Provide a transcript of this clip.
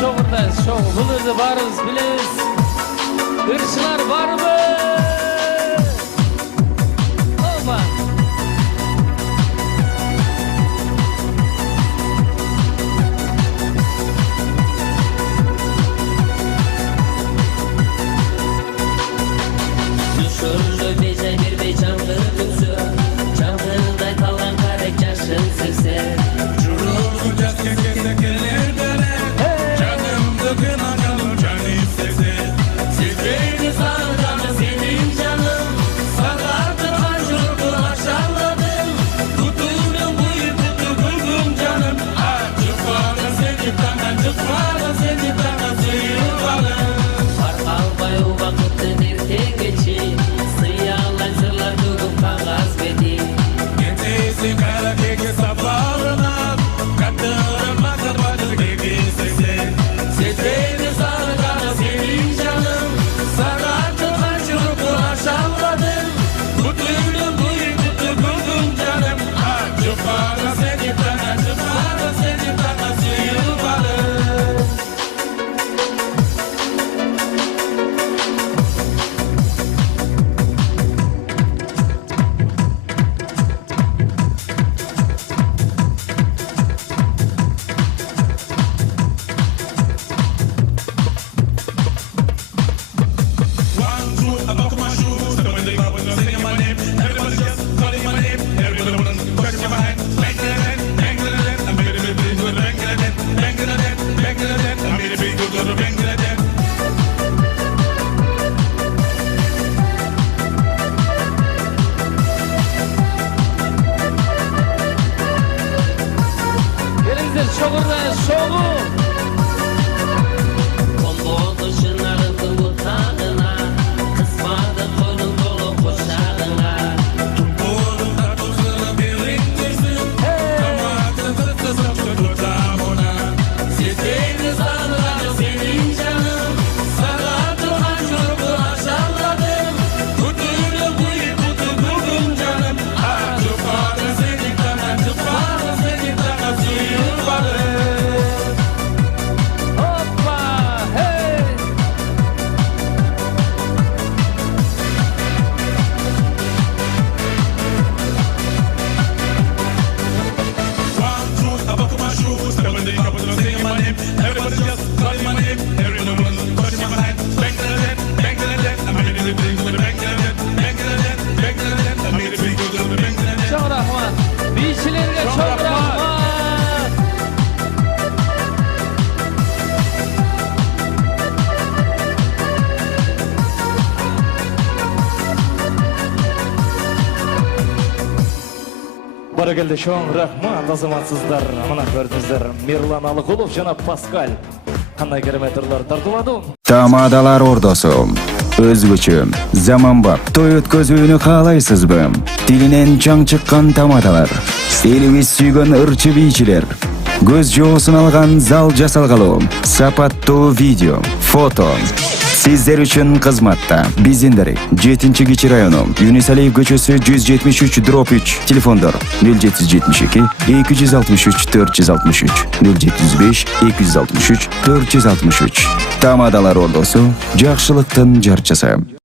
Şoğurda şoğulurdu barız biliriz. Irçılar var mı? Oba. Düşürdü bize bir canlı tüksü. Canlıday kalan karek yaşın sükse. Jururdu kekekeler bere. Canımdı kınakalım canım sekse. Siz beni sanırım senin canım. Sakardı kaçırdı aşağıladım. Tutundum bu iputu buldum canım. Çıkmadı seni tangan, çıkmadı seni tangan sıyırmadı. Albay o vakitte bir tek geçi. Sıyalan sırlar durup kağız bedi. Gecesi kara keke sabahına. Katırım akılmadı keke sekse. Siz beni sanırım senin canım. Sakardı kaçırdı aşağıladım. Tutundum bu iputu buldum canım. Çıkmadı seni tangan, çıkmadı seni tangan sıyırmadı. One, two, I buckle my shoes. When they go, when singing my name, everybody just calling my name. Everybody wanna touch my hand. Bang to the head, bang to the head. I'm ready to be good, bang to the head, bang to the head, bang to the head. I'm ready to be good, bang to the head. Gelinizler şoğurda şoğu. Kombo dışınların kıvıtağına. Kısmadı koynun dolu kuşağına. Oğlumda tuzunu biriktirsin. Ama kızı saptı tutam ona. Siz beni sanırım senin canım. Sakardı kaçırdı aşağıladım. Tutundum bu iputu buldum canım. Çıkmadı seni tangan, çıkmadı seni tangan sıyırmadı. Hoppa. Hey. One, two, I buckle my shoes. When they go, when singing my name, everybody just calling my name. Everyone wanna touch my hand. Bang to the head, bang to the head. I'm ready to be good, bang to the head, bang to the head, bang to the head. I'm ready to be good, bang to the head. Çok rahmat. Biyçilerine çok rahmat. Баракелде шоң рахмат азаматсыздар. Мына көрдүңүздөр Мирлан Алыкулов жана Паскаль. Кандай кереметтерлер тартуулады. Тамадалар ордосу. Өзгөчө, заманбап, той өткөзүүнү каалайсызбы? Тилинен чаң чыккан тамадалар. Элибиз сүйгөн ырчы бийчилер. Көз жоосун алган зал жасалгалуу. Сапаттуу видео, фото. Сиздер үчүн кызматта. Биздин 7-Кичи району, Юнисалиев көчөсү 173/3. Телефондор 0772 263 463 075 263 463. Тамадалар ордосу, жакшылыктын жарчысы.